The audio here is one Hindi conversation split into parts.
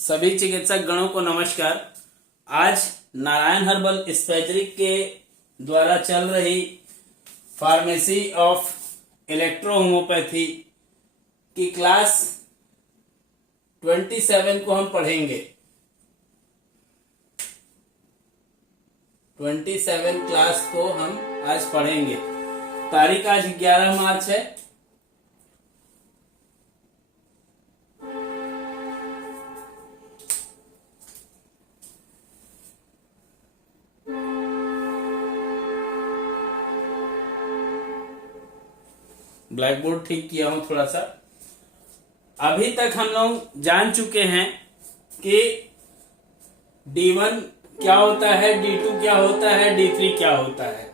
सभी चिकित्सक गणों को नमस्कार। आज नारायण हर्बल स्पेजरिक के द्वारा चल रही फार्मेसी ऑफ इलेक्ट्रो होम्योपैथी की क्लास 27 को हम पढ़ेंगे। 27 क्लास को हम आज पढ़ेंगे। तारीख आज 11 मार्च है। ब्लैक बोर्ड ठीक किया हूं थोड़ा सा। अभी तक हम लोग जान चुके हैं कि D1 क्या होता है, D2 क्या होता है, D3 क्या होता है।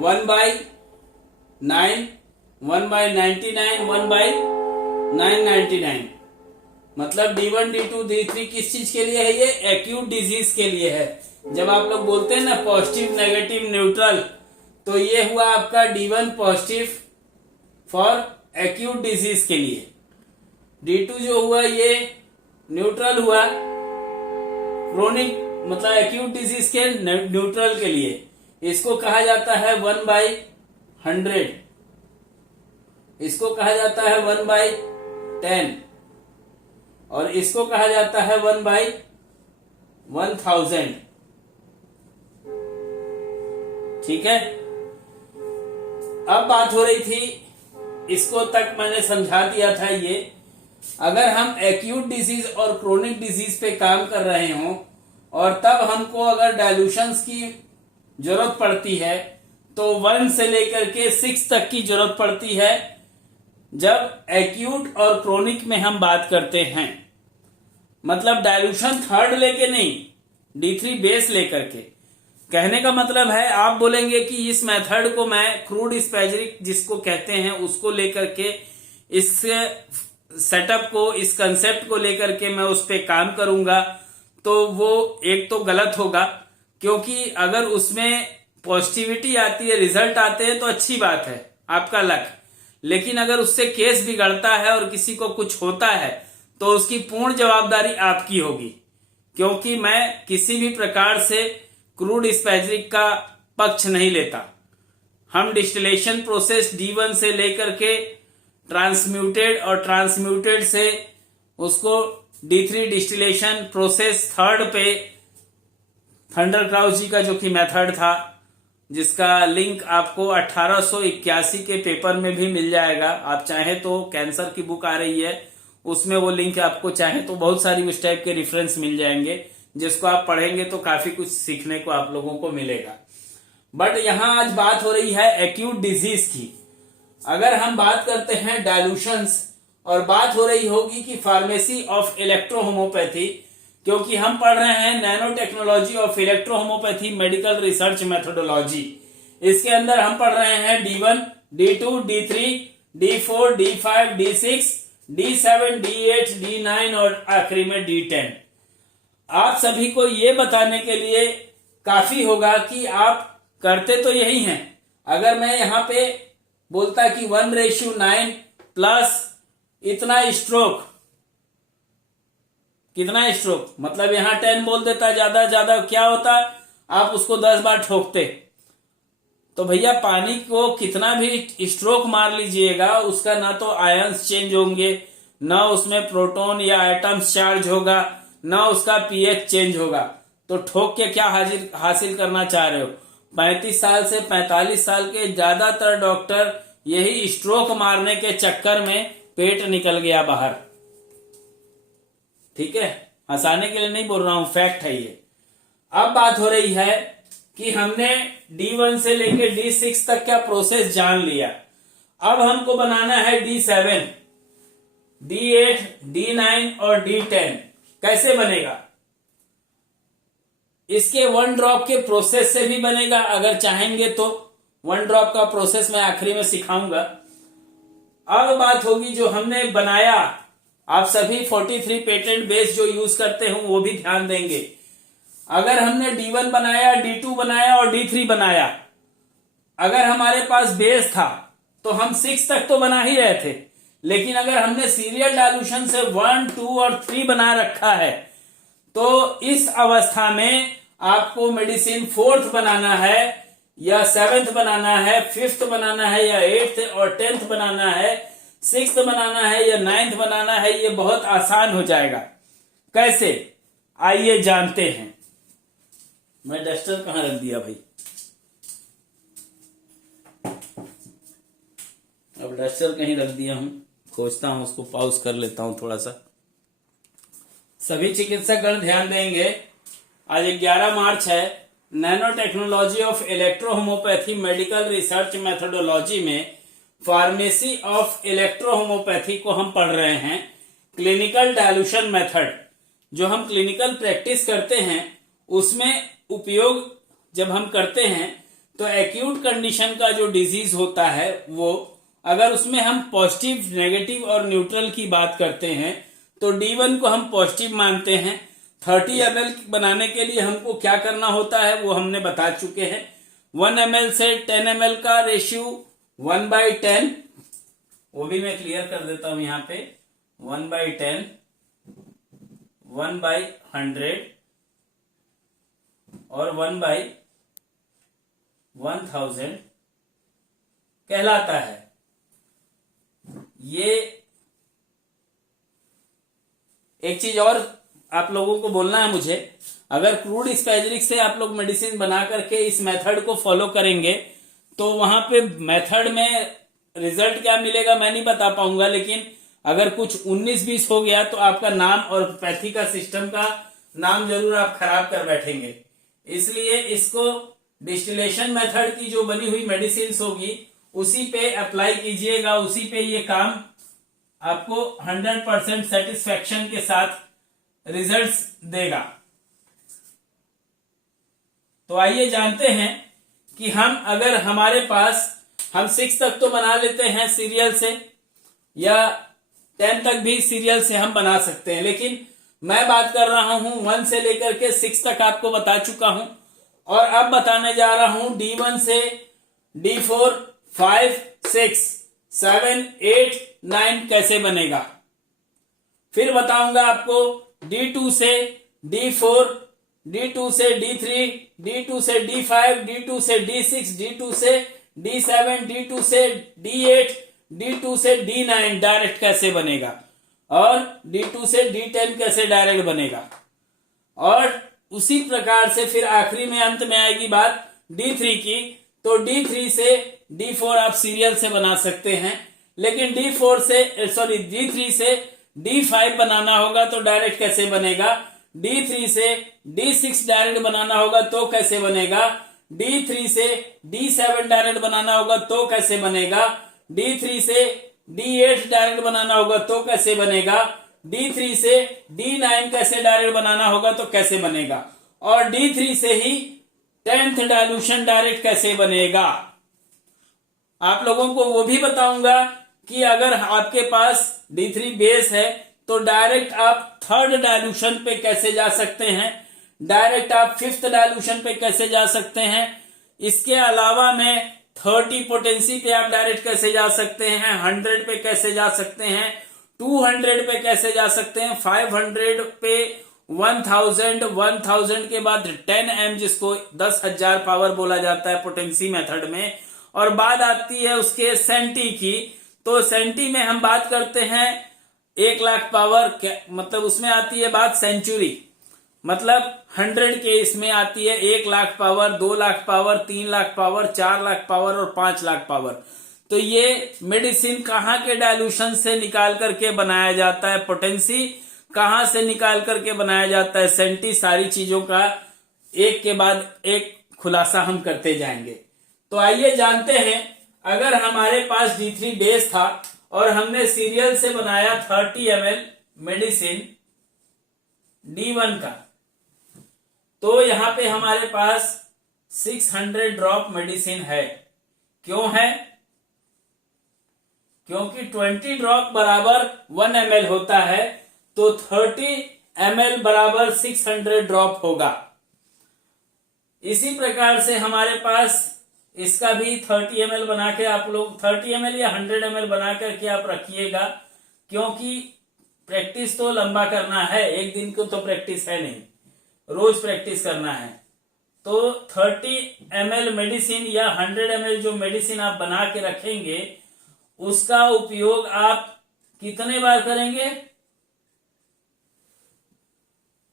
1/9, 1/99, 1/999 मतलब D1, D2, D3 किस चीज के लिए है? ये एक्यूट डिजीज के लिए है। जब आप लोग बोलते हैं ना पॉजिटिव, नेगेटिव, न्यूट्रल, तो ये हुआ आपका D1 positive for acute disease के लिए। D2 जो हुआ ये न्यूट्रल हुआ क्रोनिक मतलब एक्यूट डिजीज के न्यूट्रल के लिए। इसको कहा जाता है 1/100, इसको कहा जाता है 1/10 और इसको कहा जाता है 1/1000। ठीक है। अब बात हो रही थी, इसको तक मैंने समझा दिया था। ये अगर हम एक्यूट डिजीज और क्रोनिक डिजीज पे काम कर रहे हों और तब हमको अगर डायल्यूशंस की जरूरत पड़ती है तो 1 से लेकर के 6 तक की जरूरत पड़ती है जब एक्यूट और क्रोनिक में हम बात करते हैं। मतलब डायल्यूशन थर्ड लेके नहीं, D3 बेस लेकर के। कहने का मतलब है, आप बोलेंगे कि इस मेथड को मैं क्रूड स्पेजरिक जिसको कहते हैं उसको लेकर के, इस सेटअप को, इस कंसेप्ट को लेकर के मैं उस पे काम करूंगा, तो वो एक तो गलत होगा। क्योंकि अगर उसमें पॉजिटिविटी आती है, रिजल्ट आते हैं तो अच्छी बात है, आपका लक। लेकिन अगर उससे केस बिगड़ता है और किसी को कुछ होता है तो उसकी पूर्ण जवाबदारी आपकी होगी। क्योंकि मैं किसी भी प्रकार से क्रूड स्पेजरिक का पक्ष नहीं लेता। हम डिस्टिलेशन प्रोसेस D1 से लेकर के ट्रांसम्यूटेड और ट्रांसम्यूटेड से उसको D3 डिस्टिलेशन प्रोसेस थर्ड पे थंडर क्राउच जी का जो कि मेथड था, जिसका लिंक आपको 1881 के पेपर में भी मिल जाएगा। आप चाहे तो कैंसर की बुक आ रही है, उसमें वो लिंक आपको चाहे तो बहुत सारी उस टाइप के रेफरेंस मिल जाएंगे, जिसको आप पढ़ेंगे तो काफी कुछ सीखने को आप लोगों को मिलेगा। बट यहां आज बात हो रही है एक्यूट डिजीज की। अगर हम बात करते हैं डायल्यूशंस और बात हो रही होगी कि फार्मेसी ऑफ इलेक्ट्रो होम्योपैथी, क्योंकि हम पढ़ रहे हैं nano technology of electro homeopathy medical research methodology. इसके अंदर हम पढ़ रहे हैं D1, D2, D3, D4, D5, D6, D7, D8, D9 और आखिरी में D10। आप सभी को ये बताने के लिए काफी होगा कि आप करते तो यही हैं। अगर मैं यहां पे बोलता कि 1:9 प्लस इतना स्ट्रोक, कितना स्ट्रोक मतलब यहां 10 बोल देता, ज्यादा ज्यादा क्या होता, आप उसको 10 बार ठोकते, तो भैया पानी को कितना भी स्ट्रोक मार लीजिएगा, उसका ना तो आयंस चेंज होंगे, ना उसमें प्रोटॉन या एटम्स चार्ज होगा, ना उसका pH चेंज होगा। तो ठोक के क्या हासिल करना चाह रहे हो? 35 साल से 45 साल के ज्यादातर डॉक्टर यही स्ट्रोक मारने के चक्कर में पेट निकल गया बाहर। ठीक है, हंसाने के लिए नहीं बोल रहा हूं, फैक्ट है ये। अब बात हो रही है कि हमने D1 से लेके D6 तक का प्रोसेस जान लिया। अब हमको बनाना है D7, D8, D9 और D10। कैसे बनेगा? इसके 1 ड्रॉप के प्रोसेस से भी बनेगा, अगर चाहेंगे तो 1 ड्रॉप का प्रोसेस मैं आखिरी में सिखाऊंगा। अब बात होगी जो हमने बनाया, आप सभी 43 पेटेंट बेस जो यूज करते हो वो भी ध्यान देंगे। अगर हमने D1 बनाया, D2 बनाया और D3 बनाया, अगर हमारे पास बेस था तो हम 6 तक तो बना ही रहे थे। लेकिन अगर हमने सीरियल डायल्यूशन से 1, 2 और 3 बना रखा है तो इस अवस्था में आपको मेडिसिन 4th बनाना है या 7th बनाना है, 5th बनाना है या 8th और 10th बनाना है, 6th बनाना है या 9th बनाना है, ये बहुत आसान हो जाएगा। कैसे, आइए जानते हैं। मैं डस्टर कहां रख दिया भाई? अब डस्टर कहीं रख दिया हूं, खोजता हूं उसको, पॉज कर लेता हूं थोड़ा सा। सभी चिकित्सकगण ध्यान देंगे, आज 11 मार्च है। Nano technology of electrohomeopathy medical research methodology में फार्मेसी ऑफ इलेक्ट्रोहोमोपैथी को हम पढ़ रहे हैं। क्लिनिकल डायल्यूशन मेथड जो हम क्लिनिकल प्रैक्टिस करते हैं उसमें उपयोग जब हम करते हैं तो एक्यूट कंडीशन का जो डिजीज होता है वो, अगर उसमें हम पॉजिटिव, नेगेटिव और न्यूट्रल की बात करते हैं तो D1 को हम पॉजिटिव मानते हैं। 30 ml बनाने के लिए हमको क्या करना होता है वो हमने बता चुके हैं। 1 ml से 10 ml का रेशियो 1/10, वो भी मैं क्लियर कर देता हूं यहां पे। 1/10, 1/100 और 1/1000 कहलाता है। ये एक चीज और आप लोगों को बोलना है मुझे, अगर क्रूड स्पैजरिक से आप लोग मेडिसिन बना करके इस मेथड को फॉलो करेंगे तो वहां पे मेथड में रिजल्ट क्या मिलेगा मैं नहीं बता पाऊंगा, लेकिन अगर कुछ 19-20 हो गया तो आपका नाम और पैथी का सिस्टम का नाम जरूर आप खराब कर बैठेंगे। इसलिए इसको डिस्टिलेशन मेथड की जो बनी हुई मेडिसिन होगी उसी पे अप्लाई कीजिएगा, उसी पे ये काम आपको 100% सेटिस्फैक्शन के साथ रिजल्ट्स देगा। तो आइए जानते हैं कि हम अगर हमारे पास, हम 6 तक तो बना लेते हैं सीरियल से या 10 तक भी सीरियल से हम बना सकते हैं, लेकिन मैं बात कर रहा हूं 1 से लेकर के 6 तक आपको बता चुका हूं और अब बताने जा रहा हूं D1 से D4, 5, 6, 7, 8, 9 कैसे बनेगा। फिर बताऊंगा आपको D2 से D4, D2 से D3, D2 से D5, D2 से D6, D2 से D7, D2 से D8, D2 से D9 डायरेक्ट कैसे बनेगा और D2 से D10 कैसे डायरेक्ट बनेगा। और उसी प्रकार से फिर आखिरी में अंत में आएगी बात D3 की, तो D3 से D4 आप सीरियल से बना सकते हैं, लेकिन D3 से D5 बनाना होगा तो डायरेक्ट कैसे बनेगा, D3 से D6 डायरेक्ट बनाना होगा तो कैसे बनेगा, D3 से D7 डायरेक्ट बनाना होगा तो कैसे बनेगा, D3 से D8 डायरेक्ट बनाना होगा तो कैसे बनेगा, D3 से D9 कैसे डायरेक्ट बनाना होगा तो कैसे बनेगा, और D3 से ही 10th डायल्यूशन डायरेक्ट कैसे बनेगा। आप लोगों को वो भी बताऊंगा कि अगर आपके पास D3 बेस है तो डायरेक्ट आप 3rd डायल्यूशन पे कैसे जा सकते हैं, डायरेक्ट आप 5th डायल्यूशन पे कैसे जा सकते हैं। इसके अलावा में 30 पोटेंसी पे आप डायरेक्ट कैसे जा सकते हैं, 100 पे कैसे जा सकते हैं, 200 पे कैसे जा सकते हैं, 500 पे 1000 के बाद 10M जिसको 10,000 पावर बोला जाता है पोटेंसी मेथड में, और बात आती है उसके सेंटी की, तो सेंटी में हम बात करते हैं 1 लाख पावर, मतलब उसमें आती है बात सेंचुरी, मतलब 100 के इसमें आती है 1 lakh power, 2 lakh power, 3 lakh power, 4 lakh power और 5 लाख पावर। तो ये मेडिसिन कहाँ के डायल्यूशन से निकाल करके बनाया जाता है, पोटेंसी कहां से निकाल करके बनाया जाता है, सेंटी, सारी चीजों का एक के बाद एक खुलासा हम करते जाएंगे। तो आइए जानते हैं, अगर हमारे पास D3 बेस था और हमने सीरियल से बनाया 30 ml मेडिसिन D1 का, तो यहां पे हमारे पास 600 ड्रॉप मेडिसिन है। क्यों है? क्योंकि 20 ड्रॉप बराबर 1 ml होता है, तो 30 ml बराबर 600 ड्रॉप होगा। इसी प्रकार से हमारे पास इसका भी 30 ml बना के आप लोग 30 ml या 100 ml बना करके आप रखिएगा, क्योंकि प्रैक्टिस तो लंबा करना है, एक दिन को तो प्रैक्टिस है नहीं, रोज प्रैक्टिस करना है। तो 30 ml मेडिसिन या 100 ml जो मेडिसिन आप बना के रखेंगे उसका उपयोग आप कितने बार करेंगे,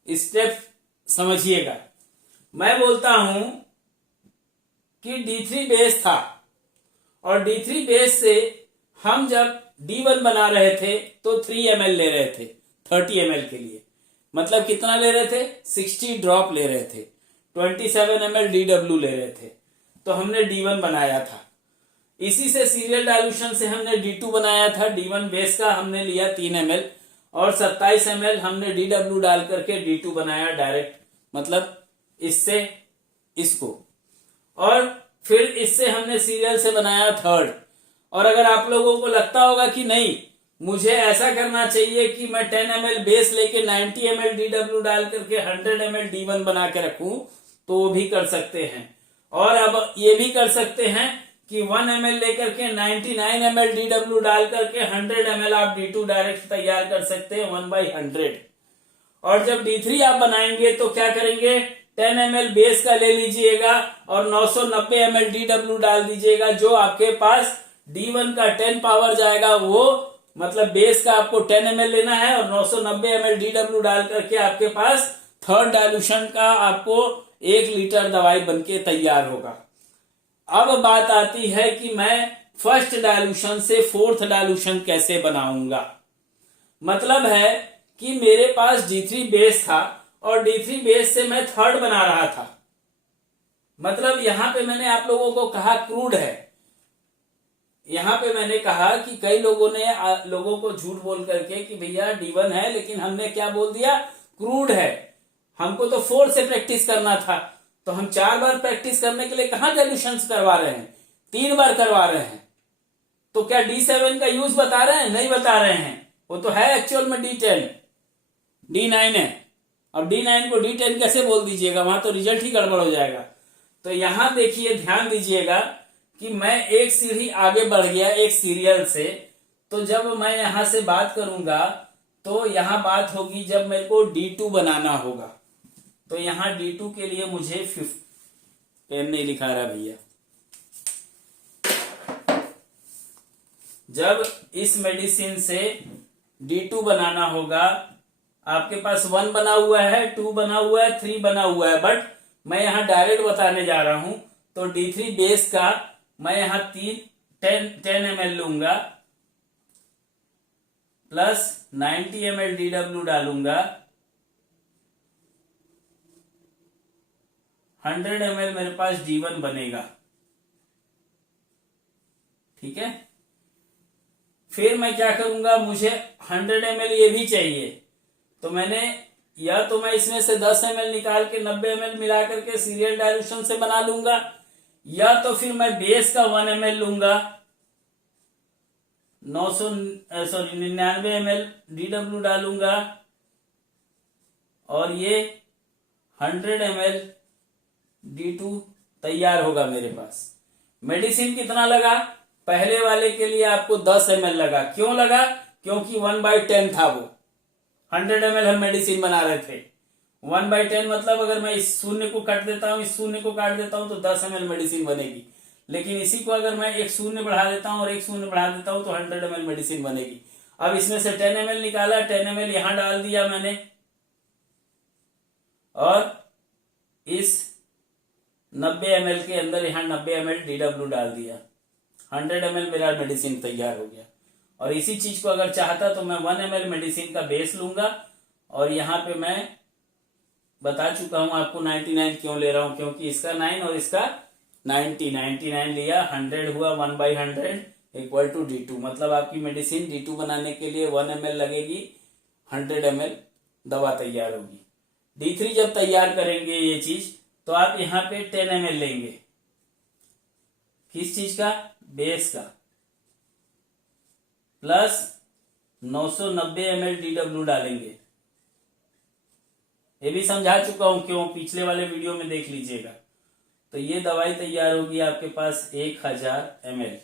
स्टेप समझिएगा। मैं बोलता हूं कि D3 बेस था और D3 बेस से हम जब D1 बना रहे थे तो 3 ml ले रहे थे 30 ml के लिए, मतलब कितना ले रहे थे, 60 ड्रॉप ले रहे थे, 27 ml DW ले रहे थे, तो हमने D1 बनाया था। इसी से सीरियल डायल्यूशन से हमने D2 बनाया था, D1 बेस का हमने लिया 3 ml और 27 ml हमने DW डाल करके D2 बनाया डायरेक्ट, मतलब इससे इसको, और फिर इससे हमने सीरियल से बनाया थर्ड। और अगर आप लोगों को लगता होगा कि नहीं मुझे ऐसा करना चाहिए कि मैं 10 ml बेस लेके 90 ml DW डाल करके 100 ml D1 बना के रखूं, तो वो भी कर सकते हैं। और अब ये भी कर सकते हैं कि 1 ml लेकर के 99 ml DW डाल करके 100 ml आप D2 डायरेक्ट तैयार कर सकते हैं 1/100। और जब D3 आप बनाएंगे तो क्या करेंगे, 10 ml बेस का ले लीजिएगा और 990 ml DW डाल दीजिएगा। जो आपके पास D1 का 10 पावर जाएगा वो, मतलब बेस का आपको 10 ml लेना है और 990 ml DW डाल करके आपके पास थर्ड डायल्यूशन का आपको 1 लीटर दवाई बनके तैयार होगा। अब बात आती है कि मैं फर्स्ट डायल्यूशन से फोर्थ डायल्यूशन कैसे बनाऊंगा। मतलब है कि मेरे पास D3 बेस था और D3 बेस से मैं थर्ड बना रहा था, मतलब यहां पे मैंने आप लोगों को कहा क्रूड है। यहां पे मैंने कहा कि कई लोगों ने लोगों को झूठ बोल करके कि भैया D1 है, लेकिन हमने क्या बोल दिया, क्रूड है। हमको तो 4 से प्रैक्टिस करना था, तो हम 4 बार प्रैक्टिस करने के लिए कहां डायल्यूशन करवा रहे हैं, 3 बार करवा रहे हैं। तो क्या D7 का यूज बता रहे हैं, नहीं बता रहे हैं, वो तो है एक्चुअल में D10 D9 है। अब D9 को D10 कैसे बोल दीजिएगा, वहां तो रिजल्ट ही गड़बड़ हो जाएगा। तो यहां देखिए, ध्यान दीजिएगा कि मैं एक सीढ़ी आगे बढ़ गया एक सीरियल से। तो जब मैं यहां से बात करूंगा तो यहां बात होगी जब मेरे को D2 बनाना होगा। तो यहां D2 के लिए मुझे पेन नहीं लिखा रहा भैया। जब इस मेडिसिन से D2 बनाना होगा, आपके पास 1 बना हुआ है, 2 बना हुआ है, 3 बना हुआ है, बट मैं यहां डायरेक्ट बताने जा रहा हूं। तो D3 बेस का मैं यहां 10 ml लूंगा प्लस 90 ml DW डालूंगा, 100 ml मेरे पास D1 बनेगा, ठीक है। फिर मैं क्या करूंगा, मुझे 100 ml ये भी चाहिए, तो मैंने या तो मैं इसमें से 10 ml निकाल के 90 ml मिला करके सीरियल डायल्यूशन से बना लूंगा, या तो फिर मैं बेस का 1 ml लूंगा, 99 ml DW डालूंगा और ये 100 ml D2 तैयार होगा मेरे पास। मेडिसिन कितना लगा, पहले वाले के लिए आपको 10 ml लगा। क्यों लगा, क्योंकि 1/10 था वो, 100 ml हम मेडिसिन बना रहे थे। 1/10 मतलब अगर मैं इस शून्य को काट देता हूं, इस शून्य को काट देता हूं तो 10 ml मेडिसिन बनेगी। लेकिन इसी को अगर मैं एक शून्य बढ़ा देता हूं और एक शून्य बढ़ा देता हूं तो 100 ml मेडिसिन बनेगी। अब इसमें से 10 ml निकाला, 10 ml यहां डाल दिया मैंने और इस 90 ml के अंदर यहां 90 ml DW डाल दिया, 100 ml मेरा मेडिसिन तैयार हो गया। और इसी चीज को अगर चाहता तो मैं 1 ml मेडिसिन का बेस लूंगा और यहां पे मैं बता चुका हूं आपको 99 क्यों ले रहा हूं, क्योंकि इसका 9 और इसका 99 लिया, 100 हुआ 1/100 इक्वल टू D2। मतलब आपकी मेडिसिन D2 बनाने के लिए 1 ml लगेगी, 100 ml दवा तैयार होगी। D3 जब तैयार करेंगे ये चीज तो आप यहां पे 10 ml लेंगे, किस चीज का, बेस का, प्लस 990 ml DW डालेंगे। ये भी समझा चुका हूं क्यों, पिछले वाले वीडियो में देख लीजिएगा। तो ये दवाई तैयार होगी आपके पास 1000 ml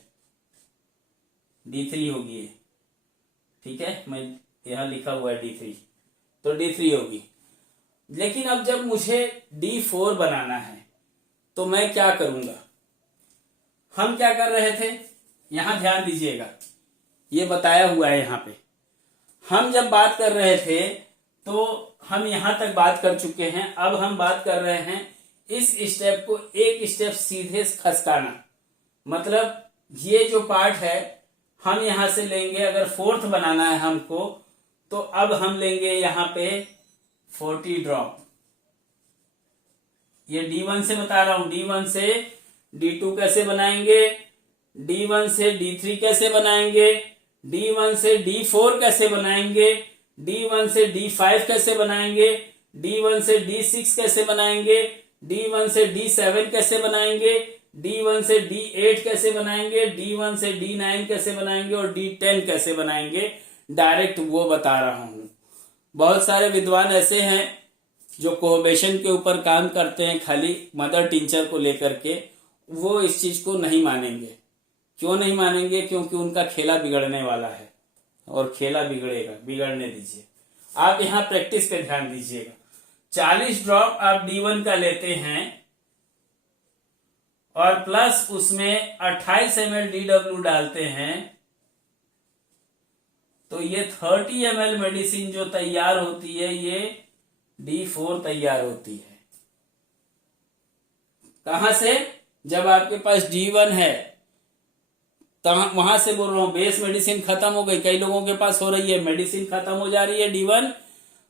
D3 होगी ये, ठीक है, मैं यहां लिखा हुआ है D3, तो D3 होगी। लेकिन अब जब मुझे D4 बनाना है तो मैं क्या करूंगा? हम क्या कर रहे थे, यहां ध्यान दीजिएगा, ये बताया हुआ है यहां पे। हम जब बात कर रहे थे तो हम यहां तक बात कर चुके हैं, अब हम बात कर रहे हैं इस स्टेप को एक स्टेप सीधे खसकाना। मतलब ये जो पार्ट है हम यहां से लेंगे, अगर फोर्थ बनाना है हमको तो अब हम लेंगे यहां पे 40 ड्रॉप। ये D1 से बता रहा हूं, D1 से D2 कैसे बनाएंगे, D1 से D3 कैसे बनाएंगे, D1 से D4 कैसे बनाएंगे, D1 से D5 कैसे बनाएंगे, D1 से D6 कैसे बनाएंगे, D1 से D7 कैसे बनाएंगे, D1 से D8 कैसे बनाएंगे, D1 से D9 कैसे बनाएंगे और D10 कैसे बनाएंगे, डायरेक्ट वो बता रहा हूं। बहुत सारे विद्वान ऐसे हैं जो कोहेबिटेशन के ऊपर काम करते हैं खाली मदर टिंचर को लेकर के, वो इस चीज को नहीं मानेंगे। क्यों नहीं मानेंगे? क्योंकि उनका खेला बिगड़ने वाला है और खेला बिगड़ेगा, बिगड़ने दीजिए। आप यहां प्रैक्टिस पे ध्यान दीजिएगा। 40 ड्रॉप आप D1 का लेते हैं और प्लस उसमें 28 ml DW डालते हैं, तो ये 30 ml मेडिसिन जो तैयार होती है ये D4 तैयार होती है। कहां से? जब आपके पास D1 है वहां से बोल रहा हूं, बेस मेडिसिन खत्म हो गई। कई लोगों के पास हो रही है, मेडिसिन खत्म हो जा रही है D1,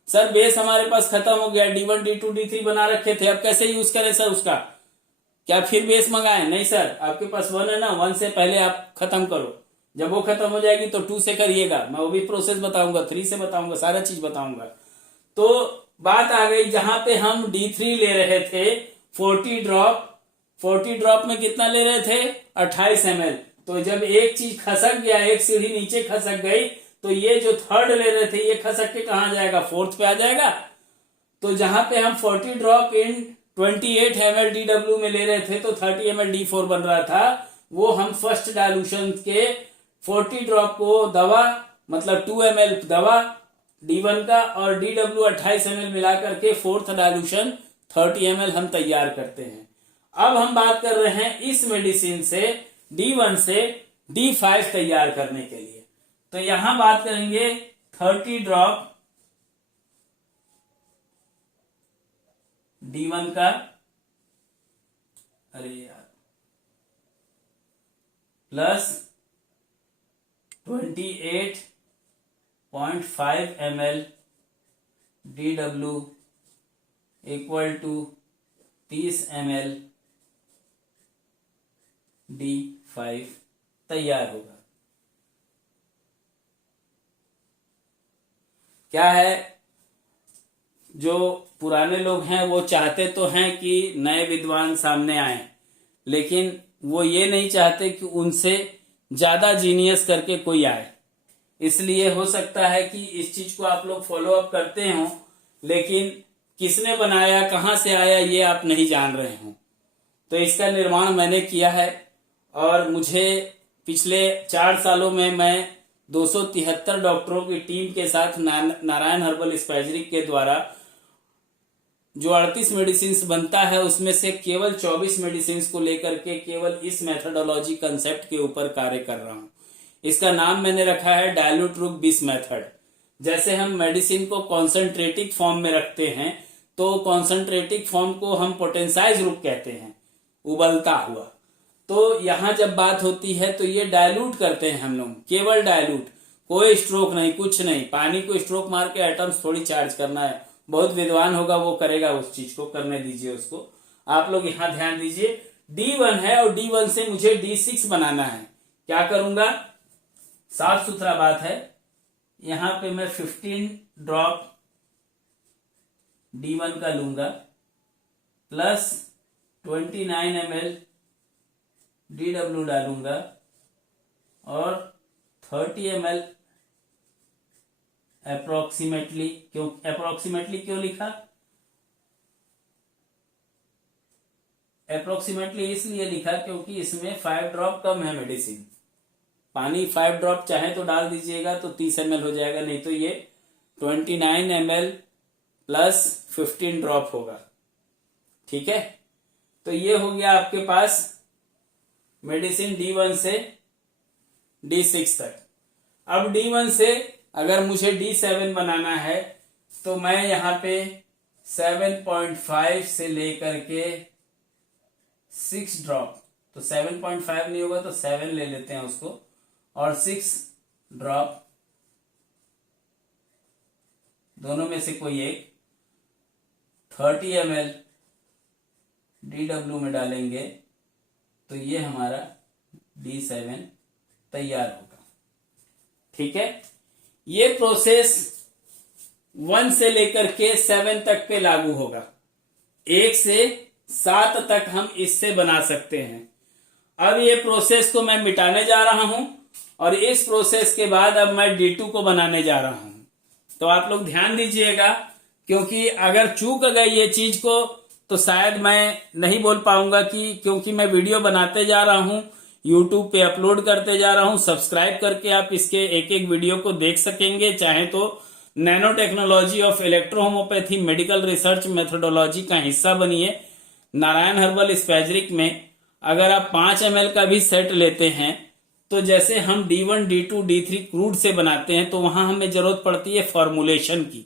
सर बेस हमारे पास खत्म हो गया, D1 D2 D3 बना रखे थे, अब कैसे यूज करें सर उसका? क्या फिर बेस मंगाएं? नहीं सर, आपके पास 1 है ना, 1 से पहले आप खत्म करो। जब वो खत्म हो जाएगी तो 2 से करिएगा, मैं वो भी प्रोसेस बताऊंगा, 3 से बताऊंगा, सारा चीज बताऊंगा। तो बात आ गई जहां पे हम D3 ले रहे थे 40 ड्रॉप, 40 ड्रॉप में कितना ले रहे थे? 28 ml। तो जब एक चीज खसक गया, एक सीढ़ी नीचे खसक गई, तो ये जो थर्ड ले रहे थे ये खसक के कहां जाएगा? फोर्थ पे आ जाएगा। तो जहां पे हम 40 ड्रॉप इन 28 ml DW में ले रहे थे तो 30 ml D4 बन रहा था, वो हम फर्स्ट डायलूशन के 40 ड्रॉप को दवा मतलब 2 ml दवा D1 का और DW 28 ml मिलाकर के फोर्थ डायलूशन 30 ml हम तैयार करते हैं। अब हम बात कर रहे हैं इस मेडिसिन से D1 से D5 तैयार करने के लिए। तो यहां बात करेंगे 30 ड्रॉप D1 का, अरे यार, plus 28.5 ml DW equal to 30 ml D5 तैयार होगा। क्या है, जो पुराने लोग हैं वो चाहते तो हैं कि नए विद्वान सामने आए, लेकिन वो ये नहीं चाहते कि उनसे ज्यादा जीनियस करके कोई आए। इसलिए हो सकता है कि इस चीज को आप लोग फॉलो अप करते हो, लेकिन किसने बनाया, कहां से आया, ये आप नहीं जान रहे हो। तो इसका निर्माण मैंने किया है और मुझे पिछले 4 सालों में मैं 273 डॉक्टरों की टीम के साथ नारायण हर्बल स्पेजरिक के द्वारा जो 38 मेडिसिन बनता है उसमें से केवल 24 मेडिसिन को लेकर के केवल इस मेथडोलॉजी कंसेप्ट के ऊपर कार्य कर रहा हूं। इसका नाम मैंने रखा है डायल्यूट रूप बिस मेथड। जैसे हम मेडिसिन को कॉन्सेंट्रेटिक फॉर्म में रखते हैं तो कॉन्सेंट्रेटिक फॉर्म को हम पोटेंसाइज रूप कहते हैं, उबलता हुआ। तो यहां जब बात होती है तो ये डायल्यूट करते हैं हम लोग, केवल डायल्यूट, कोई स्ट्रोक नहीं, कुछ नहीं। पानी को स्ट्रोक मार के एटम्स थोड़ी चार्ज करना है, बहुत विद्वान होगा वो करेगा, उस चीज को करने दीजिए उसको। आप लोग यहां ध्यान दीजिए, D1 है और D1 से मुझे D6 बनाना है। क्या करूंगा? साफ सुथरा बात है, यहां पे मैं 15 ड्रॉप D1 का लूंगा प्लस 29 ml DW डालूंगा और 30 ml अप्रोक्सीमेटली। क्यों लिखा? अप्रोक्सीमेटली इसलिए लिखा क्योंकि इसमें 5 ड्रॉप कम है मेडिसिन। पानी 5 ड्रॉप चाहे तो डाल दीजिएगा तो 30 ml हो जाएगा, नहीं तो ये 29 ml प्लस 15 ड्रॉप होगा। ठीक है, तो ये हो गया आपके पास मेडिसिन D1 से D6 तक। अब D1 से अगर मुझे D7 बनाना है तो मैं यहां पे 7.5 से लेकर के 6 ड्रॉप, तो 7.5 नहीं होगा तो 7 ले लेते हैं उसको, और 6 ड्रॉप दोनों में से कोई एक 30 ml DW में डालेंगे तो ये हमारा D7 तैयार होगा। ठीक है, ये प्रोसेस 1 से लेकर के 7 तक पे लागू होगा। 1 से 7 तक हम इससे बना सकते हैं। अब ये प्रोसेस को मैं मिटाने जा रहा हूं और इस प्रोसेस के बाद अब मैं D2 को बनाने जा रहा हूं। तो आप लोग ध्यान दीजिएगा, क्योंकि अगर चूक गई ये चीज को तो शायद मैं नहीं बोल पाऊंगा, क्योंकि मैं वीडियो बनाते जा रहा हूं, यूट्यूब पे अपलोड करते जा रहा हूं। सब्सक्राइब करके आप इसके एक एक वीडियो को देख सकेंगे। चाहे तो nano technology of electro homeopathy medical research methodology का हिस्सा बनिए। नारायण हर्बल स्पैजरिक में अगर आप 5 ml का भी सेट लेते हैं तो जैसे हम D1, D2, D3 क्रूड से बनाते हैं तो वहां हमें जरूरत पड़ती है फॉर्मुलेशन की।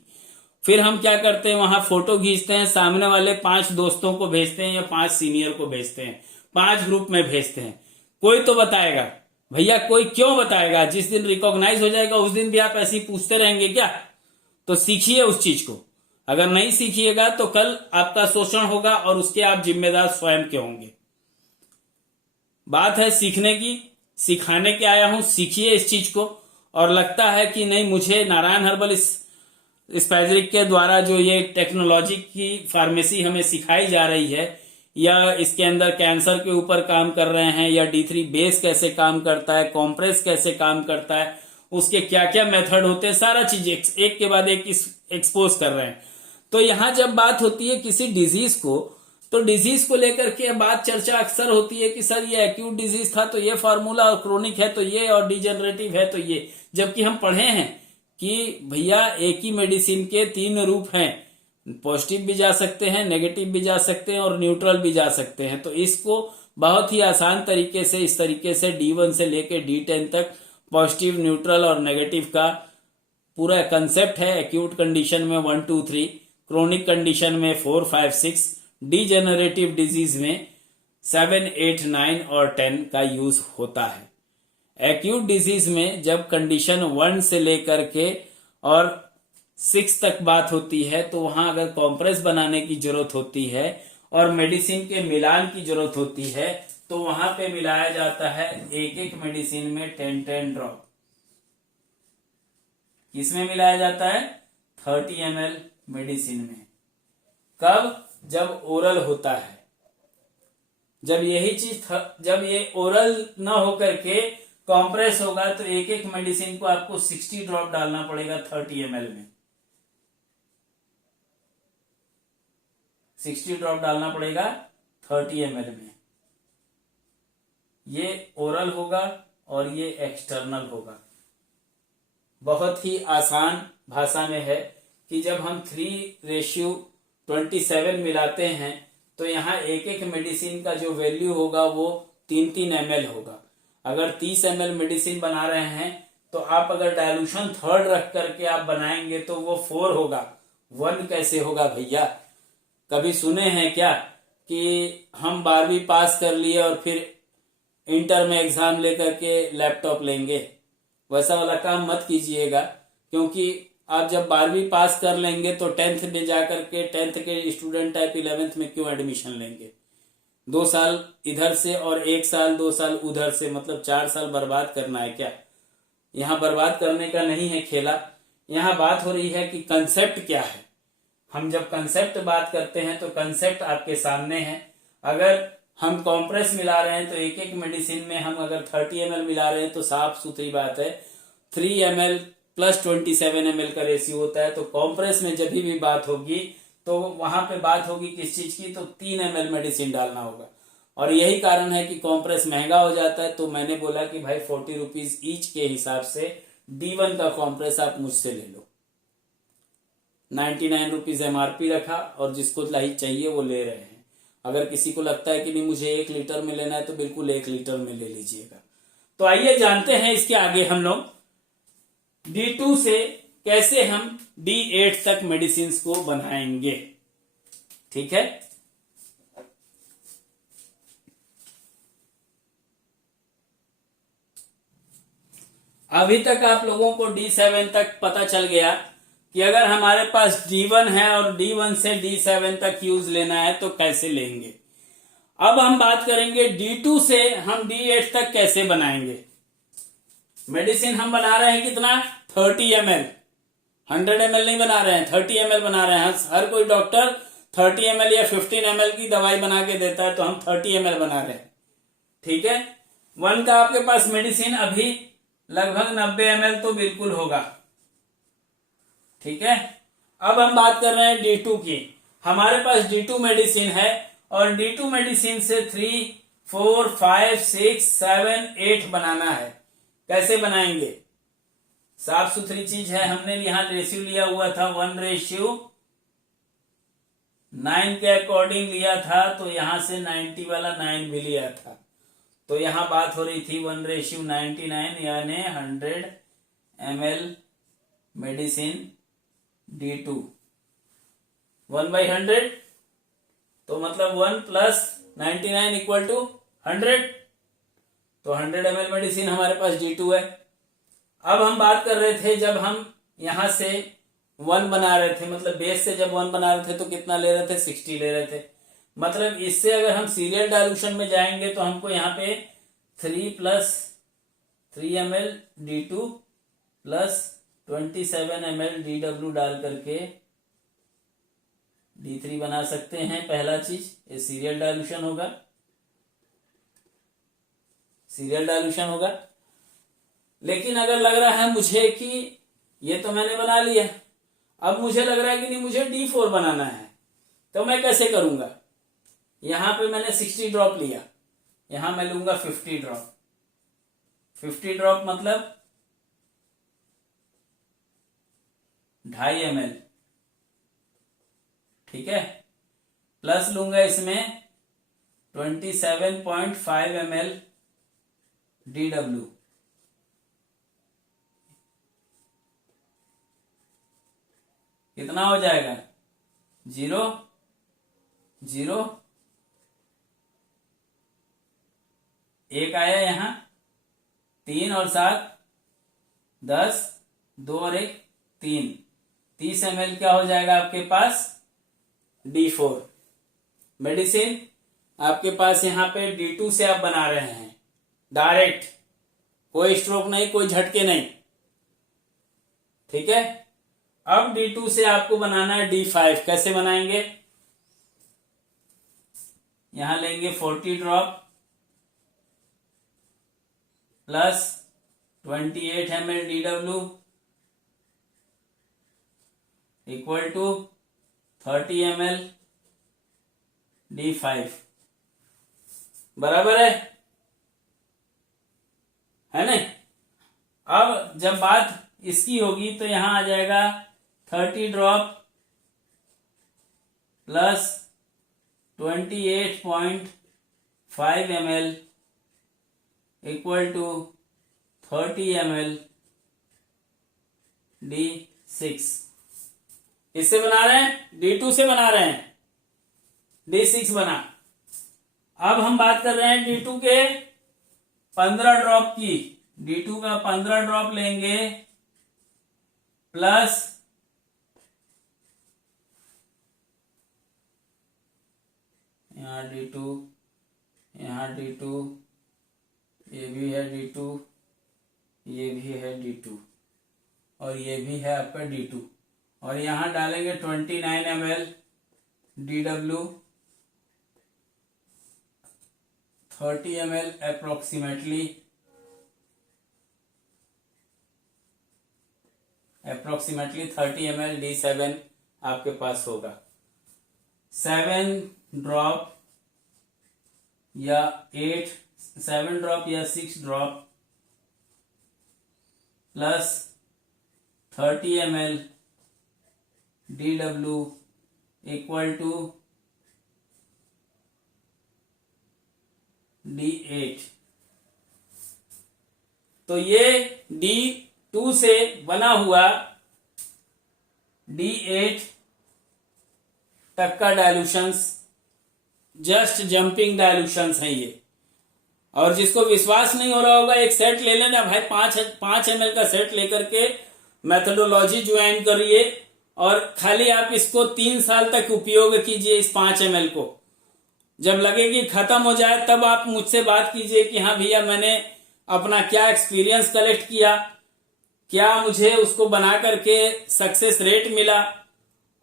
फिर हम क्या करते हैं, वहां फोटो खींचते हैं, सामने वाले 5 दोस्तों को भेजते हैं या 5 सीनियर को भेजते हैं, 5 ग्रुप में भेजते हैं। कोई तो बताएगा भैया, कोई क्यों बताएगा? जिस दिन रिकॉग्नाइज हो जाएगा उस दिन भी आप ऐसे ही पूछते रहेंगे क्या? तो सीखिए उस चीज को। अगर नहीं सीखिएगा तो कल आपका शोषण होगा और उसके आप जिम्मेदार स्वयं के होंगे। बात है सीखने की, सिखाने के आया हूं, सीखिए इस चीज को। और लगता है कि नहीं, मुझे नारायण हर्बल स्पैजरिक के द्वारा जो ये टेक्नोलॉजी की फार्मेसी हमें सिखाई जा रही है, या इसके अंदर कैंसर के ऊपर काम कर रहे हैं, या D3 बेस कैसे काम करता है, कॉम्प्रेस कैसे काम करता है, उसके क्या क्या मेथड होते हैं, सारा चीज एक के बाद एक एक्सपोज कर रहे हैं। तो यहां जब बात होती है किसी डिजीज को, तो डिजीज को लेकर के बात चर्चा अक्सर होती है कि सर ये एक्यूट डिजीज था तो ये फार्मूला, और क्रोनिक है तो ये, और डिजेनरेटिव है तो ये। जबकि हम पढ़े हैं कि भैया एक ही मेडिसिन के 3 रूप हैं, पॉजिटिव भी जा सकते हैं, नेगेटिव भी जा सकते हैं और न्यूट्रल भी जा सकते हैं। तो इसको बहुत ही आसान तरीके से, इस तरीके से D1 से लेकर D10 तक पॉजिटिव, न्यूट्रल और नेगेटिव का पूरा कंसेप्ट है। एक्यूट कंडीशन में 1, 2, 3, क्रोनिक कंडीशन में 4, 5, 6, डिजेनरेटिव डिजीज में 7, 8, 9 और 10 का यूज होता है। एक्यूट डिजीज में जब कंडीशन 1 से लेकर के और 6 तक बात होती है तो वहां अगर कॉम्प्रेस बनाने की जरूरत होती है और मेडिसिन के मिलान की जरूरत होती है तो वहां पे मिलाया जाता है एक एक मेडिसिन में 10-10 ड्रॉप। किसमें मिलाया जाता है? 30 ml मेडिसिन में। कब? जब ओरल होता है। जब यही चीज जब ये ओरल न होकर के कॉम्प्रेस होगा तो एक एक मेडिसिन को आपको 60 ड्रॉप डालना पड़ेगा 30 ml में। 60 ड्रॉप डालना पड़ेगा 30 ml में। ये ओरल होगा और ये एक्सटर्नल होगा। बहुत ही आसान भाषा में है कि जब हम 3:27 मिलाते हैं तो यहाँ एक एक मेडिसिन का जो वैल्यू होगा वो 3-3 ml होगा। अगर 30 ml मेडिसिन बना रहे हैं तो आप अगर डायलूशन 3rd रख करके आप बनाएंगे तो वो 4 होगा। 1 कैसे होगा भैया? कभी सुने हैं क्या कि हम 12वीं पास कर लिए और फिर इंटर में एग्जाम लेकर के लैपटॉप लेंगे? वैसा वाला काम मत कीजिएगा, क्योंकि आप जब 12वीं पास कर लेंगे तो 10th में जाकर के 10th के स्टूडेंट टाइप 11th में क्यों एडमिशन लेंगे? 2 साल इधर से और 1 साल 2 साल उधर से, मतलब 4 साल बर्बाद करना है क्या? यहाँ बर्बाद करने का नहीं है खेला। यहाँ बात हो रही है कि कंसेप्ट क्या है। हम जब कंसेप्ट बात करते हैं तो कंसेप्ट आपके सामने है। अगर हम कॉम्प्रेस मिला रहे हैं तो एक एक मेडिसिन में हम अगर 30 ml मिला रहे हैं तो साफ सुथरी बात है 3 ml प्लस 27 ml का रेशियो होता है। तो कॉम्प्रेस में जब भी बात होगी तो वहां पे बात होगी किस चीज की, तो 3 ml मेडिसिन डालना होगा। और यही कारण है कि कॉम्प्रेस महंगा हो जाता है। तो मैंने बोला कि भाई 40 रुपीज ईच के हिसाब से D1 का कॉम्प्रेस आप मुझसे ले लो। 99 रुपीज MRP रखा और जिसको लाइट चाहिए वो ले रहे हैं। अगर किसी को लगता है कि नहीं मुझे 1 लीटर में लेना है तो बिल्कुल 1 लीटर में ले लीजिएगा। तो आइए जानते हैं इसके आगे हम लोग D2 से कैसे हम D8 तक मेडिसिन को बनाएंगे। ठीक है, अभी तक आप लोगों को D7 तक पता चल गया कि अगर हमारे पास D1 है और D1 से D7 तक यूज लेना है तो कैसे लेंगे। अब हम बात करेंगे D2 से हम D8 तक कैसे बनाएंगे। मेडिसिन हम बना रहे हैं कितना, 30 ml, 100 ml नहीं बना रहे हैं, 30 ml बना रहे हैं। हर कोई डॉक्टर 30 ml या 15 ml की दवाई बना के देता है, तो हम 30 ml बना रहे हैं। ठीक है, 1 का आपके पास मेडिसिन अभी लगभग 90 ml तो बिल्कुल होगा। ठीक है, अब हम बात कर रहे हैं D2 की। हमारे पास D2 मेडिसिन है और D2 मेडिसिन से 3, 4, 5, 6, 7, 8 बनाना है। कैसे बनाएंगे, साफ सुथरी चीज है। हमने यहां रेशियो लिया हुआ था 1:9 के अकॉर्डिंग लिया था, तो यहां से 90 वाला 9 भी लिया था। तो यहां बात हो रही थी 1:99 यानी 100 ml मेडिसिन D2 1/100, तो मतलब 1 + 99 = 100, तो 100 ml मेडिसिन हमारे पास D2 है। अब हम बात कर रहे थे जब हम यहां से 1 बना रहे थे, मतलब बेस से जब 1 बना रहे थे तो कितना ले रहे थे, 60 ले रहे थे। मतलब इससे अगर हम सीरियल डायल्यूशन में जाएंगे तो हमको यहाँ पे 3 + 3 ml D2 + 27 ml DW डाल करके D3 बना सकते हैं। पहला चीज ये सीरियल डायल्यूशन होगा, सीरियल डायल्यूशन होगा। लेकिन अगर लग रहा है मुझे कि ये तो मैंने बना लिया, अब मुझे लग रहा है कि नहीं मुझे D4 बनाना है, तो मैं कैसे करूंगा। यहां पे मैंने 60 ड्रॉप लिया, यहां मैं लूंगा 50 ड्रॉप। 50 ड्रॉप मतलब 2.5 ml। ठीक है, प्लस लूंगा इसमें 27.5 ml DW। कितना हो जाएगा, 0, 0, 1 आया यहां, 3 और 7 10, 2 और 1 3, 30 ml क्या हो जाएगा आपके पास, D4 मेडिसिन। आपके पास यहां पे D2 से आप बना रहे हैं डायरेक्ट, कोई स्ट्रोक नहीं, कोई झटके नहीं। ठीक है, अब D2 से आपको बनाना है D5। कैसे बनाएंगे, यहां लेंगे 40 drop plus 28 ml DW = 30 ml D5 बराबर है नहीं। अब जब बात इसकी होगी तो यहां आ जाएगा 30 drop plus 28.5 ml = 30 ml D6। इससे बना रहे हैं, D2 से बना रहे हैं, D6 बना। अब हम बात कर रहे हैं D2 के 15 ड्रॉप की। D2 का 15 ड्रॉप लेंगे प्लस यहाँ D2, यहाँ D2, ये भी है D2, ये भी है D2 और ये भी है आपका D2, और यहां डालेंगे 29 ml DW, 30 ml approximately 30 ml D7 आपके पास होगा। 7 ड्रॉप या 7 ड्रॉप या 6 drop plus 30 ml DW equal to D8। तो ये D2 से बना हुआ D8 तक का डायल्यूशंस जस्ट जंपिंग डायल्यूशंस है ये। और जिसको विश्वास नहीं हो रहा होगा एक सेट ले लेना भाई, 5 ml का सेट लेकर के मेथोडोलॉजी ज्वाइन करिए और खाली आप इसको 3 साल तक उपयोग कीजिए इस 5 ml को। जब लगे कि खत्म हो जाए तब आप मुझसे बात कीजिए कि हाँ भैया मैंने अपना क्या एक्सपीरियंस कलेक्ट किया, क्या मुझे उसको बना करके सक्सेस रेट मिला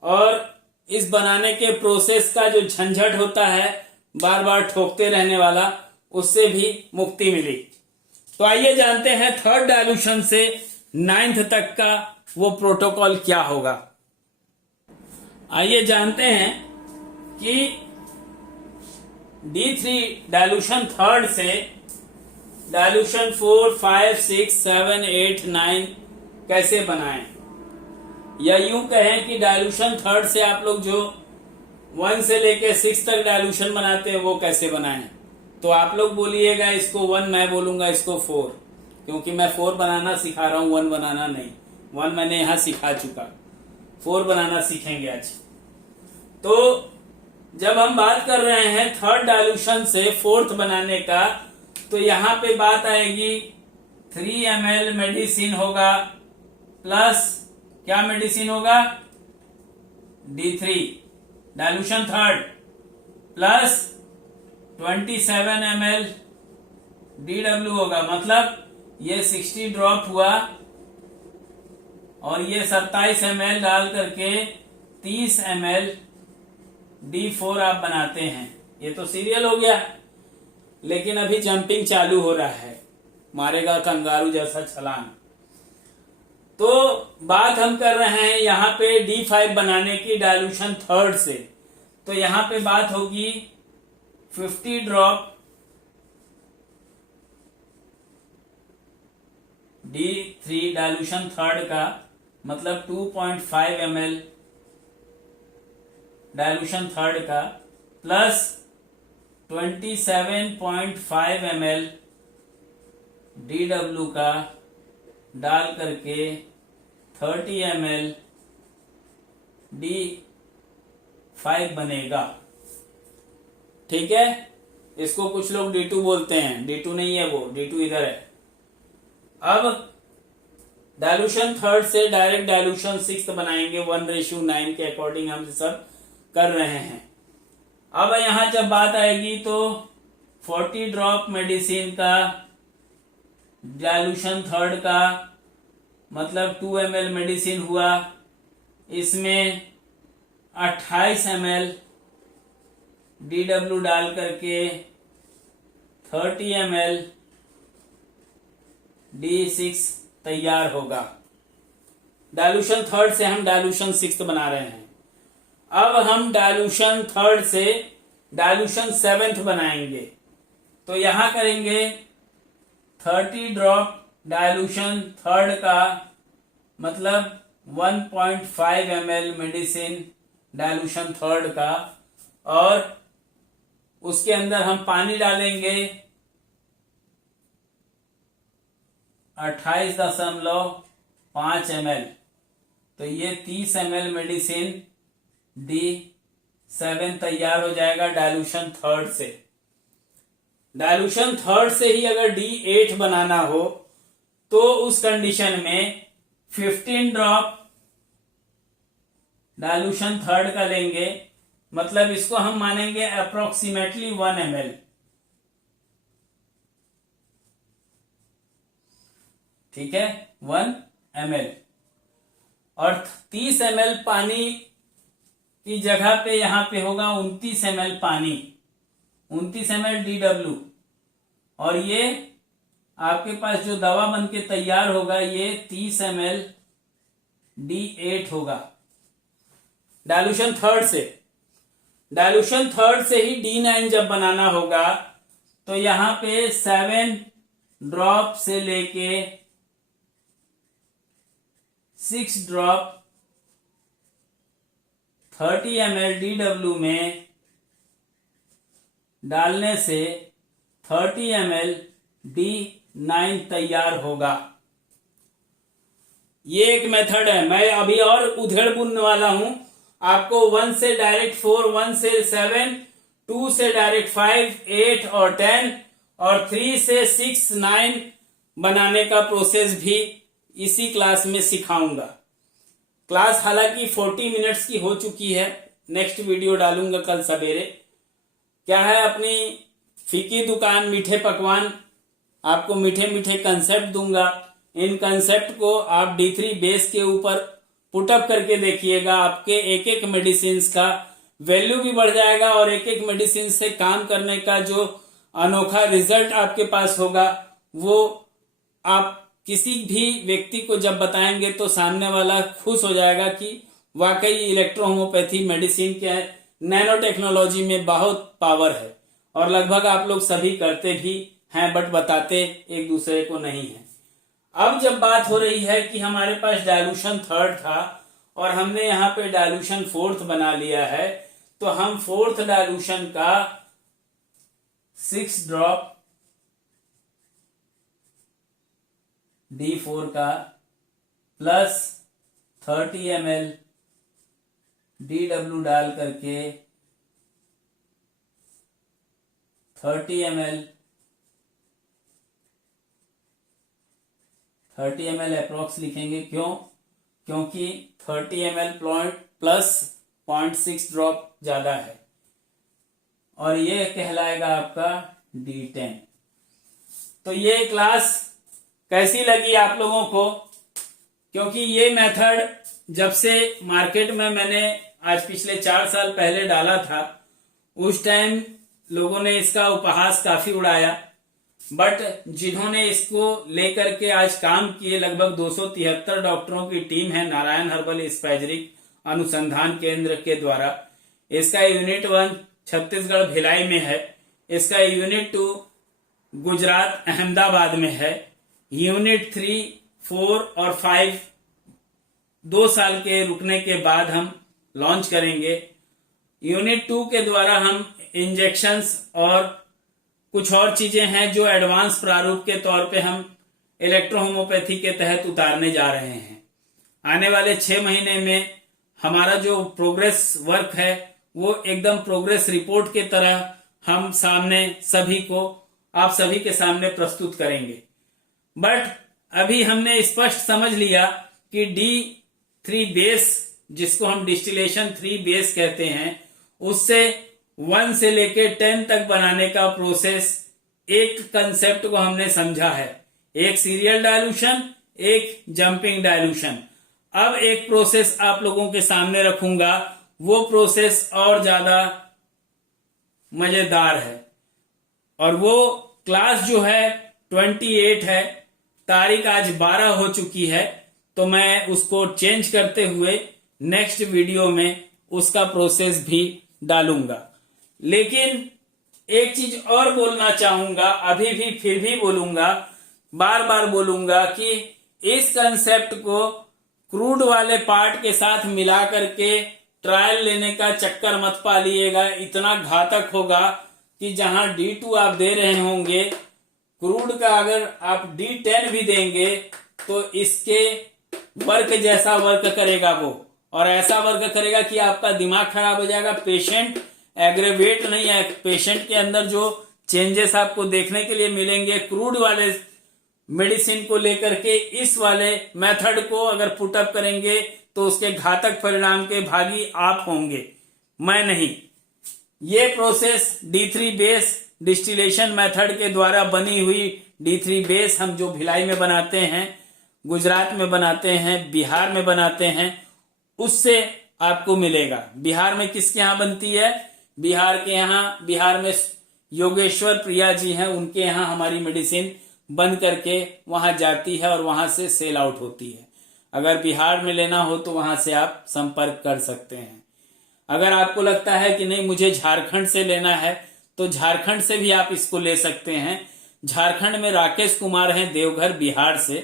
और इस बनाने के प्रोसेस का जो झंझट होता है बार बार ठोकते रहने वाला, उससे भी मुक्ति मिली। तो आइए जानते हैं थर्ड डायल्यूशन से 9th तक का वो प्रोटोकॉल क्या होगा। आइए जानते हैं कि D3 डायल्यूशन थर्ड से डायल्यूशन 4, 5, 6, 7, 8, 9 कैसे बनाएं, या यूं कहें कि डायल्यूशन थर्ड से आप लोग जो 1 से लेके 6 तक डायल्यूशन बनाते हैं वो कैसे बनाएं। तो आप लोग बोलिएगा इसको 1, मैं बोलूंगा इसको 4, क्योंकि मैं 4 बनाना सिखा रहा हूं, 1 बनाना नहीं। 1 मैंने यहां सिखा चुका, 4 बनाना सीखेंगे आज। तो जब हम बात कर रहे हैं थर्ड डायल्यूशन से 4th बनाने का, तो यहां पे बात आएगी 3 ml मेडिसिन होगा प्लस क्या मेडिसिन होगा D3 dilution third plus 27 ml DW होगा। मतलब ये 60 ड्रॉप हुआ और ये 27 ml डाल करके 30 ml D4 आप बनाते हैं। ये तो सीरियल हो गया, लेकिन अभी जंपिंग चालू हो रहा है, मारेगा कंगारू जैसा छलांग। तो बात हम कर रहे हैं यहां पे D5 बनाने की डायल्यूशन थर्ड से। तो यहां पे बात होगी 50 ड्रॉप D3 डायल्यूशन थर्ड का, मतलब 2.5 ml डायल्यूशन थर्ड का प्लस 27.5 ml DW का डाल करके 30 ml D5 बनेगा। ठीक है, इसको कुछ लोग D2 बोलते हैं, D2 नहीं है वो, D2 इधर है। अब डायल्यूशन थर्ड से डायरेक्ट डायल्यूशन 6th बनाएंगे 1:9 के अकॉर्डिंग हम सब कर रहे हैं। अब यहां जब बात आएगी तो 40 ड्रॉप मेडिसिन का डायल्यूशन थर्ड का, मतलब 2 ml मेडिसिन हुआ, इसमें 28 ml DW डाल करके 30 ml D6 तैयार होगा। डायल्यूशन थर्ड से हम डायल्यूशन 6th बना रहे हैं। अब हम डायल्यूशन थर्ड से डायल्यूशन 7th बनाएंगे। तो यहां करेंगे 30 ड्रॉप डायल्यूशन थर्ड का, मतलब 1.5 ml मेडिसिन डायल्यूशन थर्ड का, और उसके अंदर हम पानी डालेंगे 28.5 ml। तो ये 30 ml मेडिसिन D7 तैयार हो जाएगा डायल्यूशन थर्ड से। डायल्यूशन थर्ड से ही अगर D8 बनाना हो तो उस कंडीशन में 15 ड्रॉप डायल्यूशन थर्ड का लेंगे, मतलब इसको हम मानेंगे अप्रोक्सीमेटली 1 ml। ठीक है, 1 ml। और 30 ml पानी की जगह पे यहां पे होगा 29 ml पानी, 29 ml DW। और ये आपके पास जो दवा बन के तैयार होगा ये 30 ml D8 होगा डायल्यूशन थर्ड से। डायल्यूशन थर्ड से ही D9 जब बनाना होगा तो यहां पे 7 ड्रॉप से लेके 6 ड्रॉप 30 ml DW में डालने से 30 ml D9 तैयार होगा। ये एक मेथड है। मैं अभी और उधेड़ बुनने वाला हूं आपको। 1 से डायरेक्ट 4, 1 से 7, 2 से डायरेक्ट 5, 8 और 10 और 3 से 6, 9 बनाने का प्रोसेस भी इसी क्लास में सिखाऊंगा। क्लास हालांकि 40 मिनट्स की हो चुकी है। नेक्स्ट वीडियो डालूंगा कल सवेरे। क्या है, अपनी फीकी दुकान मीठे पकवान, आपको मीठे मीठे कंसेप्ट दूंगा। इन कंसेप्ट को आप D3 बेस के ऊपर पुटअप करके देखिएगा। आपके एक एक मेडिसिन का वैल्यू भी बढ़ जाएगा और एक एक मेडिसिन से काम करने का जो अनोखा रिजल्ट आपके पास होगा वो आप किसी भी व्यक्ति को जब बताएंगे तो सामने वाला खुश हो जाएगा कि वाकई इलेक्ट्रोहोम्योपैथी मेडिसिन के नैनो टेक्नोलॉजी में बहुत पावर है। और लगभग आप लोग सभी करते भी हैं, बट बताते एक दूसरे को नहीं है। अब जब बात हो रही है कि हमारे पास डायल्यूशन थर्ड था और हमने यहाँ पे डायल्यूशन फोर्थ बना लिया है, तो हम फोर्थ डायल्यूशन का 6 ड्रॉप D4 का प्लस 30 ml DW डाल करके 30 ml अप्रोक्स लिखेंगे। क्यों? क्योंकि 30 ml प्लस 0.6 ड्रॉप ज्यादा है और ये कहलाएगा आपका D10। तो ये क्लास कैसी लगी आप लोगों को? क्योंकि ये मेथड जब से मार्केट में मैंने आज पिछले 4 साल पहले डाला था, उस टाइम लोगों ने इसका उपहास काफी उड़ाया, बट जिन्होंने इसको लेकर के आज काम किए, लगभग 273 डॉक्टरों की टीम है नारायण हर्बल स्पाइजरिक अनुसंधान केंद्र के द्वारा। इसका यूनिट 1 छत्तीसगढ़ भिलाई में है, इसका यूनिट 2 गुजरात अहमदाबाद में है, यूनिट 3, 4 और 5 2 साल के रुकने के बाद हम लॉन्च करेंगे। यूनिट 2 के द्वारा हम इंजेक्शंस और कुछ और चीजें हैं जो एडवांस प्रारूप के तौर पे हम इलेक्ट्रोहोम्योपैथी के तहत उतारने जा रहे हैं। आने वाले 6 महीने में हमारा जो प्रोग्रेस वर्क है वो एकदम प्रोग्रेस रिपोर्ट के तरह हम सामने आप सभी के सामने प्रस्तुत करेंगे। बट अभी हमने स्पष्ट समझ लिया कि D3 बेस, जिसको हम डिस्टिलेशन 3 बेस कहते हैं, उससे 1 से लेके 10 तक बनाने का प्रोसेस, एक कंसेप्ट को हमने समझा है। एक सीरियल डायल्यूशन, एक जंपिंग डायल्यूशन। अब एक प्रोसेस आप लोगों के सामने रखूंगा, वो प्रोसेस और ज्यादा मजेदार है और वो क्लास जो है 28 है, तारीख आज 12 हो चुकी है, तो मैं उसको चेंज करते हुए नेक्स्ट वीडियो में उसका प्रोसेस भी डालूंगा। लेकिन एक चीज और बोलना चाहूंगा, अभी भी फिर भी बोलूंगा, बार बार बोलूंगा कि इस कंसेप्ट को क्रूड वाले पार्ट के साथ मिला करके ट्रायल लेने का चक्कर मत पालिएगा। इतना घातक होगा कि जहां D2 आप दे रहे होंगे, क्रूड का अगर आप D10 भी देंगे तो इसके वर्क जैसा वर्क करेगा वो, और ऐसा वर्क करेगा कि आपका दिमाग खराब हो जाएगा। पेशेंट एग्रेवेट नहीं है, पेशेंट के अंदर जो चेंजेस आपको देखने के लिए मिलेंगे क्रूड वाले मेडिसिन को लेकर के, इस वाले मेथड को अगर पुटअप करेंगे तो उसके घातक परिणाम के भागी आप होंगे, मैं नहीं। ये process D3 base distillation method के द्वारा बनी हुई D3 बेस हम जो भिलाई में बनाते हैं, गुजरात में बनाते हैं, बिहार में बनाते हैं, उससे आपको मिलेगा। बिहार में किसके यहाँ बनती है? बिहार में योगेश्वर प्रिया जी हैं, उनके यहाँ हमारी मेडिसिन बन करके वहां जाती है और वहां से सेल आउट होती है। अगर बिहार में लेना हो तो वहां से आप संपर्क कर सकते हैं। अगर आपको लगता है कि नहीं मुझे झारखंड से लेना है तो झारखंड से भी आप इसको ले सकते हैं। झारखंड में राकेश कुमार हैं देवघर बिहार से,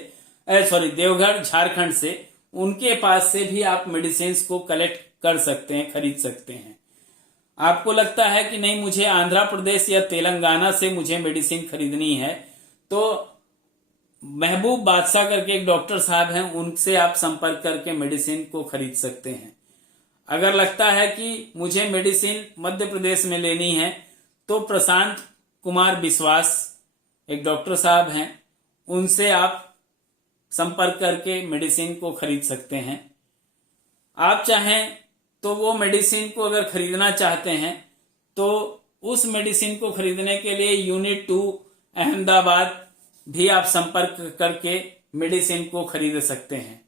देवघर झारखंड से, उनके पास से भी आप मेडिसिन को कलेक्ट कर सकते हैं, खरीद सकते हैं। आपको लगता है कि नहीं मुझे आंध्र प्रदेश या तेलंगाना से मुझे मेडिसिन खरीदनी है तो महबूब बादशाह करके एक डॉक्टर साहब हैं, उनसे आप संपर्क करके मेडिसिन को खरीद सकते हैं। अगर लगता है कि मुझे मेडिसिन मध्य प्रदेश में लेनी है तो प्रशांत कुमार विश्वास एक डॉक्टर साहब हैं, उनसे आप संपर्क करके मेडिसिन को खरीद सकते हैं। आप चाहें तो वो मेडिसिन को अगर खरीदना चाहते हैं तो उस मेडिसिन को खरीदने के लिए यूनिट 2 अहमदाबाद भी आप संपर्क करके मेडिसिन को खरीद सकते हैं।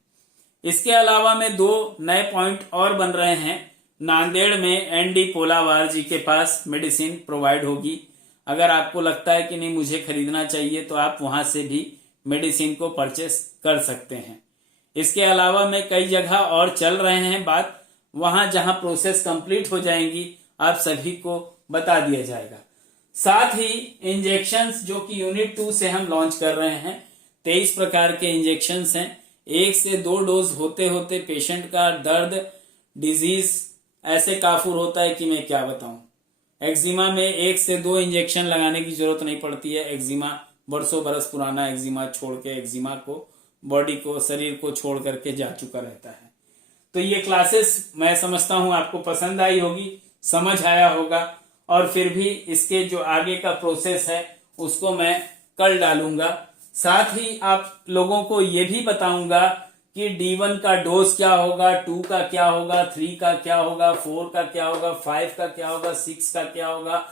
इसके अलावा में 2 नए पॉइंट और बन रहे हैं। नांदेड़ में एनडी पोलावार जी के पास मेडिसिन प्रोवाइड होगी। अगर आपको लगता है कि नहीं मुझे खरीदना चाहिए तो आप वहां से भी मेडिसिन को परचेस कर सकते हैं। इसके अलावा में कई जगह और चल रहे हैं बात, वहां जहां प्रोसेस कंप्लीट हो जाएंगी आप सभी को बता दिया जाएगा। साथ ही इंजेक्शंस जो कि यूनिट 2 से हम लॉन्च कर रहे हैं, 23 प्रकार के इंजेक्शंस हैं। 1 से 2 डोज होते होते पेशेंट का दर्द, डिजीज ऐसे काफूर होता है कि मैं क्या बताऊं। एक्जिमा में 1 से 2 इंजेक्शन लगाने की जरूरत नहीं पड़ती है। एक्जिमा बरसों बरस पुराना एक्जिमा छोड़ के, एक्जिमा को बॉडी को, शरीर को छोड़ करके जा चुका रहता है। तो ये क्लासेस मैं समझता हूं आपको पसंद आई होगी, समझ आया होगा, और फिर भी इसके जो आगे का प्रोसेस है उसको मैं कल डालूंगा। साथ ही आप लोगों को ये भी बताऊंगा कि D1 का डोज क्या होगा, 2 का क्या होगा, 3 का क्या होगा, 4 का क्या होगा, 5 का क्या होगा, 6 का क्या होगा,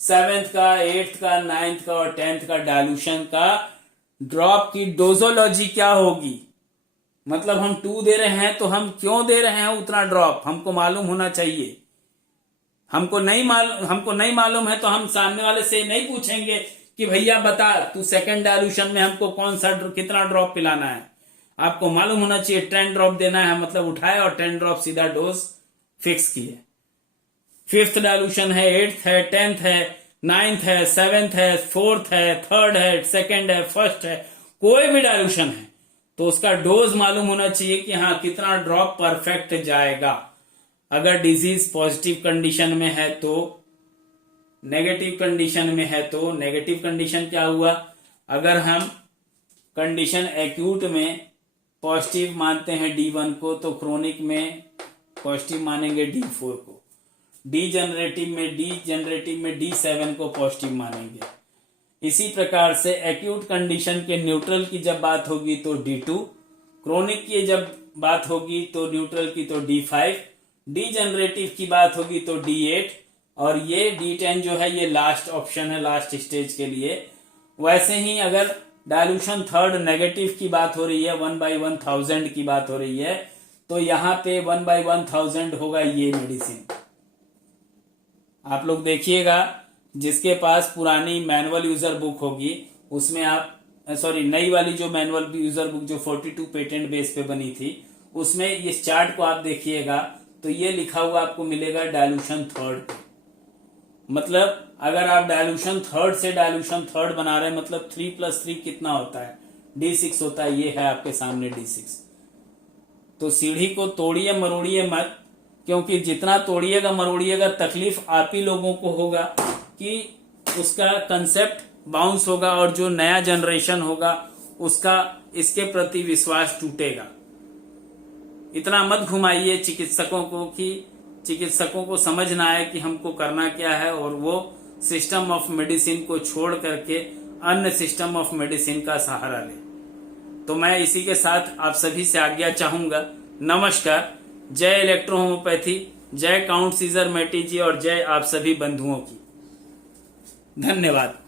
7th का, 8th का, 9th का और 10th का डायल्यूशन का ड्रॉप की डोजोलॉजी क्या होगी। मतलब हम 2 दे रहे हैं तो हम क्यों दे रहे हैं उतना ड्रॉप, हमको मालूम होना चाहिए। हमको नहीं मालूम है तो हम सामने वाले से नहीं पूछेंगे कि भैया बता तू सेकंड डायल्यूशन में हमको कौन सा कितना ड्रॉप पिलाना है। आपको मालूम होना चाहिए 10 ड्रॉप देना है, मतलब उठाए और 10 ड्रॉप सीधा डोज फिक्स किए। 5th डायल्यूशन है, 8th है, 10th है, 9th है, 7th है, 4th है, 3rd है, 2nd है, 1st है, कोई भी डायल्यूशन है तो उसका डोज मालूम होना चाहिए कि हाँ कितना ड्रॉप परफेक्ट जाएगा। अगर डिजीज पॉजिटिव कंडीशन में है तो, नेगेटिव कंडीशन में है तो, नेगेटिव कंडीशन क्या हुआ, अगर हम कंडीशन एक्यूट में पॉजिटिव मानते हैं D1 को तो क्रोनिक में पॉजिटिव मानेंगे D4 को, डीजेनरेटिव में D7 को पॉजिटिव मानेंगे। इसी प्रकार से एक्यूट कंडीशन के न्यूट्रल की जब बात होगी तो D2, क्रोनिक की जब बात होगी तो न्यूट्रल की तो D5, डीजेनरेटिव की बात होगी तो D8 और ये D10 जो है ये लास्ट ऑप्शन है लास्ट स्टेज के लिए। वैसे ही अगर डायल्यूशन 3rd नेगेटिव की बात हो रही है, 1/1000 की बात हो रही है तो यहाँ पे 1/1000 होगा ये मेडिसिन। आप लोग देखिएगा जिसके पास पुरानी मैनुअल यूजर बुक होगी उसमें आप नई वाली जो मैनुअल यूजर बुक जो 42 पेटेंट बेस पे बनी थी उसमें इस चार्ट को आप देखिएगा तो ये लिखा हुआ आपको मिलेगा डायल्यूशन 3rd। मतलब अगर आप डायल्यूशन 3rd से डायल्यूशन 3rd बना रहे हैं मतलब 3 + 3 कितना होता है, D6 होता है। ये है आपके सामने D6। तो सीढ़ी को तोड़िए मरोड़िए मत, क्योंकि जितना तोड़िएगा मरोड़िएगा तकलीफ आप ही लोगों को होगा कि उसका कंसेप्ट बाउंस होगा और जो नया जनरेशन होगा उसका इसके प्रति विश्वास टूटेगा। इतना मत घुमाइए चिकित्सकों को कि चिकित्सकों को समझ ना आए कि हमको करना क्या है और वो सिस्टम ऑफ मेडिसिन को छोड़ करके अन्य सिस्टम ऑफ मेडिसिन का सहारा ले। तो मैं इसी के साथ आप सभी से आज्ञा चाहूंगा। नमस्कार। जय इलेक्ट्रो होम्योपैथी, जय काउंट सीजर मैटी जी और जय आप सभी बंधुओं की। धन्यवाद।